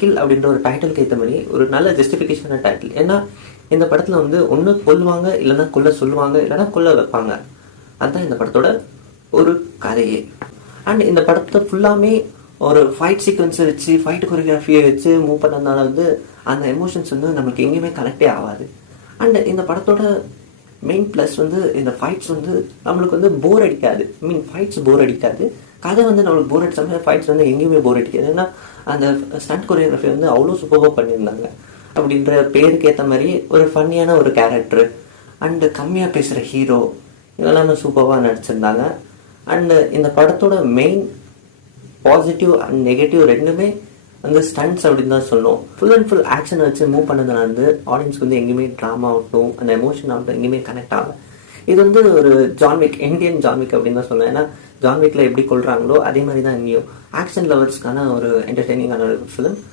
Kill அப்படின்ற ஒரு டைட்டிலுக்கு ஏற்ற மாதிரி ஒரு நல்ல ஜஸ்டிஃபிகேஷனான டைட்டில். ஏன்னா இந்த படத்தில் வந்து ஒன்று கொல்லுவாங்க, இல்லைன்னா கொல்ல சொல்லுவாங்க, இல்லைன்னா கொல்ல வைப்பாங்க. அதுதான் இந்த படத்தோட ஒரு கதையே. அண்ட் இந்த படத்தை ஃபுல்லாமே ஒரு ஃபைட் சீக்வன்ஸை வச்சு, ஃபைட் கொரியோகிராஃபியை வச்சு மூவ் பண்ணதுனால வந்து அந்த எமோஷன்ஸ் வந்து நமக்கு எங்கேயுமே கனெக்டே ஆகாது. அண்ட் இந்த படத்தோட மெயின் ப்ளஸ் வந்து இந்த ஃபைட்ஸ் வந்து நம்மளுக்கு வந்து போர் அடிக்காது. ஃபைட்ஸ் போர் அடிக்காது, கதை வந்து நம்மளுக்கு போர் அடிச்சாங்க. ஃபைட்ஸ் வந்து எங்கேயுமே போர் அடிக்காது. ஏன்னா அந்த ஸ்டண்ட் கொரியோகிராஃபி வந்து அவ்வளோ சூப்பராக பண்ணியிருந்தாங்க. அப்படின்ற பேருக்கு ஏற்ற மாதிரி ஒரு ஃபன்னியான ஒரு கேரக்டர் அண்டு கம்மியாக பேசுகிற ஹீரோ இதெல்லாமே சூப்பராக நடிச்சிருந்தாங்க. அண்டு இந்த படத்தோட மெயின் பாசிட்டிவ் அண்ட் நெகட்டிவ் ரெண்டுமே வந்து ஸ்டண்ட்ஸ் அப்படின்னு தான் சொல்லணும். ஃபுல் அண்ட் ஃபுல் ஆக்ஷனை வச்சு மூவ் பண்ணதுனால வந்து ஆடியன்ஸ்க்கு வந்து எங்கேயுமே ட்ராமா ஆகட்டும், அந்த எமோஷன் ஆகட்டும் எங்கேயுமே கனெக்ட் ஆகல. இது வந்து ஒரு ஜான்விக், இந்தியன் ஜான்விக் அப்படின்னு தான் சொல்லுவேன். ஏன்னா ஜான்விக்ல எப்படி கொள்றாங்களோ அதே மாதிரி தான் இங்கேயும் ஆக்ஷன் லவர்ஸ்க்கான ஒரு என்டர்டெய்னிங்கான ஒரு ஃபிலிம்.